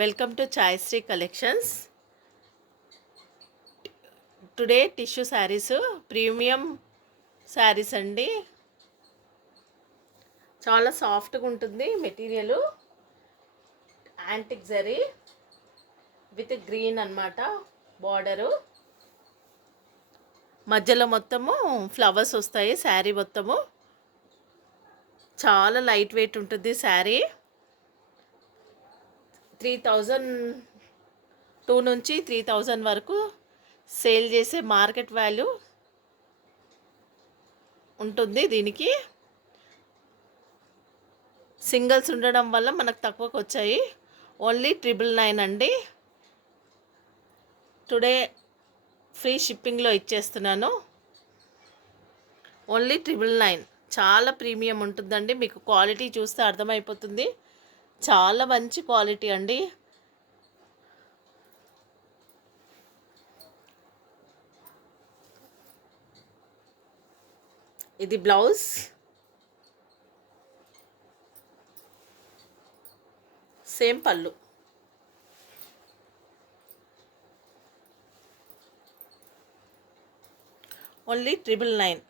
Welcome to Chayasree Collections. Today tissue saris premium saris అండి. చాలా సాఫ్ట్గా ఉంటుంది material. Antique zari with green అన్నమాట. బార్డరు మధ్యలో మొత్తము ఫ్లవర్స్ వస్తాయి. శారీ మొత్తము చాలా లైట్ వెయిట్ ఉంటుంది. శారీ 3002 నుంచి 3000 వరకు సేల్ చేసే మార్కెట్ వాల్యూ ఉంటుంది. దీనికి సింగిల్స్ ఉండడం వల్ల మనకు తక్కువకు వచ్చాయి. ఓన్లీ 999 అండి. టుడే ఫ్రీ షిప్పింగ్లో ఇచ్చేస్తున్నాను. ఓన్లీ 999. చాలా ప్రీమియం ఉంటుందండి. మీకు క్వాలిటీ చూస్తే అర్థమైపోతుంది. చాలా మంచి క్వాలిటీ అండి. ఇది బ్లౌజ్, సేమ్ పళ్ళు. ఓన్లీ 999.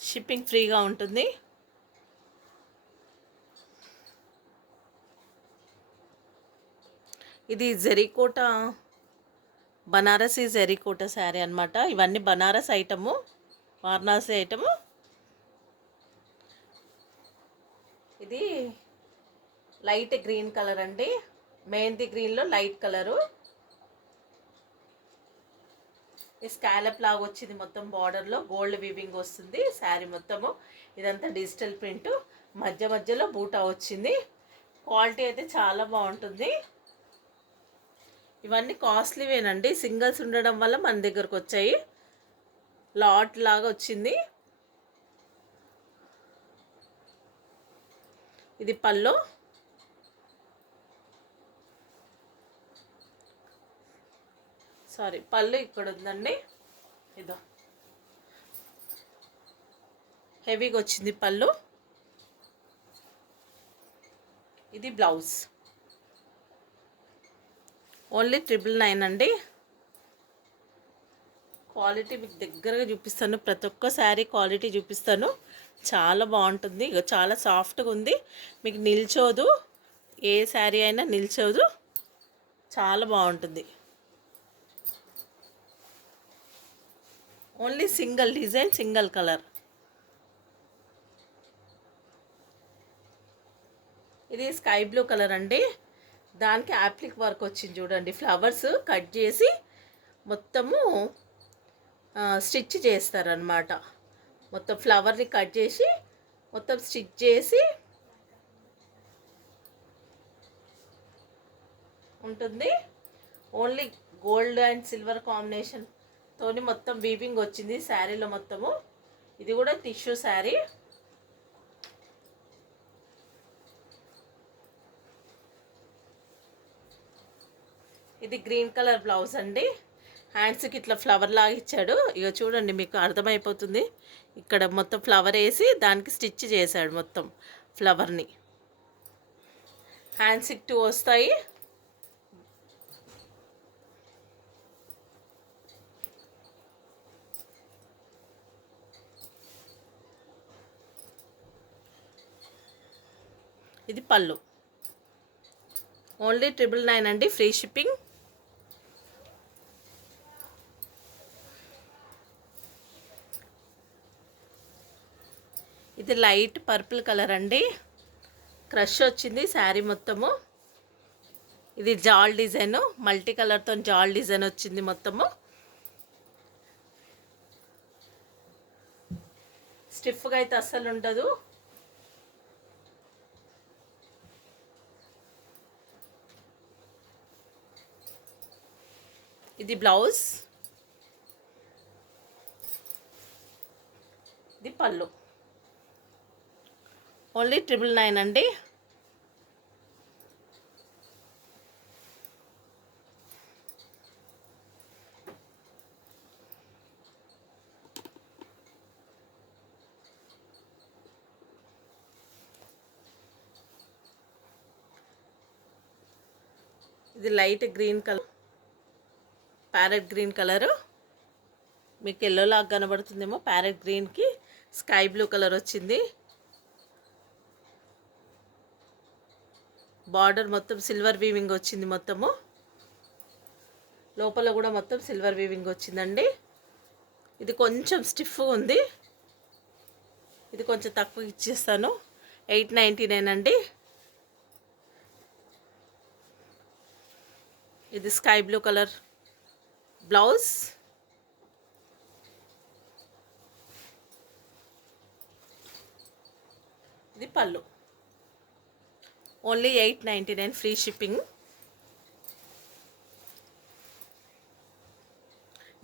షిప్పింగ్ ఫ్రీగా ఉంటుంది. ఇది జరీకోట, బనారసీ జరీకోట శారీ అనమాట. ఇవన్నీ బనారస్ ఐటము, వారణాసి ఐటము. ఇది లైట్ గ్రీన్ కలర్ అండి. మెహందీ గ్రీన్లో లైట్ కలరు. ఈ స్కాలప్ లాగా వచ్చింది. మొత్తం బార్డర్లో గోల్డ్ వీవింగ్ వస్తుంది శారీ మొత్తము. ఇదంతా డిజిటల్ ప్రింట్. మధ్య మధ్యలో బూటా వచ్చింది. క్వాలిటీ అయితే చాలా బాగుంటుంది. ఇవన్నీ కాస్ట్లీవేనండి. సింగిల్స్ ఉండడం వల్ల మన దగ్గరకు వచ్చాయి. లాట్ లాగా వచ్చింది. ఇది పళ్ళు. పళ్ళు ఇక్కడ ఉందండి. ఇదో హెవీగా వచ్చింది పళ్ళు. ఇది బ్లౌజ్. ఓన్లీ 999 అండి. క్వాలిటీ మీకు దగ్గరగా చూపిస్తాను. ప్రతి ఒక్క శారీ క్వాలిటీ చూపిస్తాను. చాలా బాగుంటుంది. ఇక చాలా సాఫ్ట్గా ఉంది. మీకు నిల్చోదు. ఏ శారీ అయినా నిల్చోదు. చాలా బాగుంటుంది. Only single design, single colour. ఇది స్కై బ్లూ కలర్ అండి. దానికి యాప్లిక్ వర్క్ వచ్చింది చూడండి. ఫ్లవర్స్ కట్ చేసి మొత్తము స్టిచ్ చేస్తారనమాట. మొత్తం ఫ్లవర్ని కట్ చేసి మొత్తం స్టిచ్ చేసి ఉంటుంది. Only gold and silver combination తోని మొత్తం వీవింగ్ వచ్చింది శారీలో మొత్తము. ఇది కూడా టిష్యూ శారీ. ఇది గ్రీన్ కలర్ బ్లౌజ్ అండి. హ్యాండ్స్కి ఇట్లా ఫ్లవర్ లాగా ఇచ్చాడు. ఇక చూడండి మీకు అర్థమైపోతుంది. ఇక్కడ మొత్తం ఫ్లవర్ వేసి దానికి స్టిచ్ చేశాడు మొత్తం ఫ్లవర్ని. హ్యాండ్స్కి 2 వస్తాయి. ఇది పళ్ళు. ఓన్లీ 999 అండి. Free shipping. ఇది లైట్ పర్పుల్ కలర్ అండి. క్రష్ వచ్చింది శారీ మొత్తము. ఇది జాల్ డిజైన్, మల్టీ కలర్తో జాల్ డిజైన్ వచ్చింది మొత్తము. స్టిఫ్గా అయితే అస్సలు ఉండదు. ఇది బ్లౌజ్. ఇది పళ్ళు. ఓన్లీ 999 అండి. ఇది light green colour, parrot green colour. మీకు ఎల్లో లాగా కనబడుతుందేమో, ప్యారెట్ గ్రీన్కి స్కై బ్లూ కలర్ వచ్చింది. బార్డర్ మొత్తం సిల్వర్ వీవింగ్ వచ్చింది. మొత్తము లోపల కూడా మొత్తం సిల్వర్ వీవింగ్ వచ్చిందండి. ఇది కొంచెం స్టిఫ్గా ఉంది. ఇది కొంచెం తక్కువ ఇచ్చేస్తాను. 899 అండి. ఇది స్కై బ్లూ కలర్ బ్లౌజ్. ఇది పళ్ళు. Only 899 free shipping.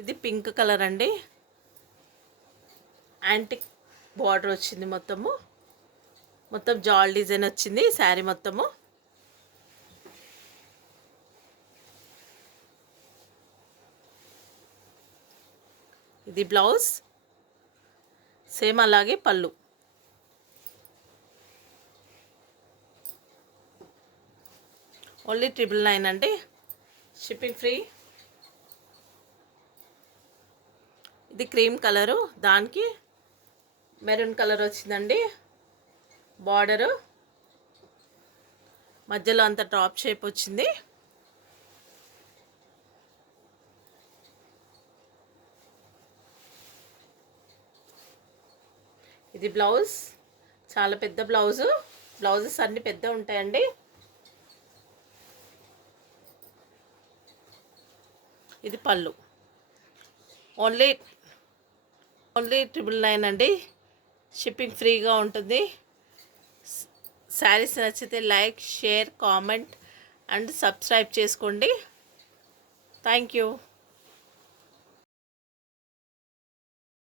ఇది పింక్ కలర్ అండి. యాంటిక్ బార్డర్ వచ్చింది. మొత్తం జాల్ డిజైన్ వచ్చింది శారీ మొత్తము. ఇది బ్లౌజ్, సేమ్ అలాగే పళ్ళు. ఓన్లీ 999 అండి, షిప్పింగ్ ఫ్రీ. ఇది క్రీమ్ కలరు, దానికి మెరూన్ కలర్ వచ్చిందండి. బార్డరు మధ్యలో అంత టాప్ షేప్ వచ్చింది. ఇది బ్లౌజ్, చాలా పెద్ద బ్లౌజెస్ అన్నీ పెద్ద ఉంటాయండి. ఇది పళ్ళు. ఓన్లీ 999 అండి, షిప్పింగ్ ఫ్రీగా ఉంటుంది. శారీస్ నచ్చితే like, share, comment and subscribe చేసుకోండి. Thank you.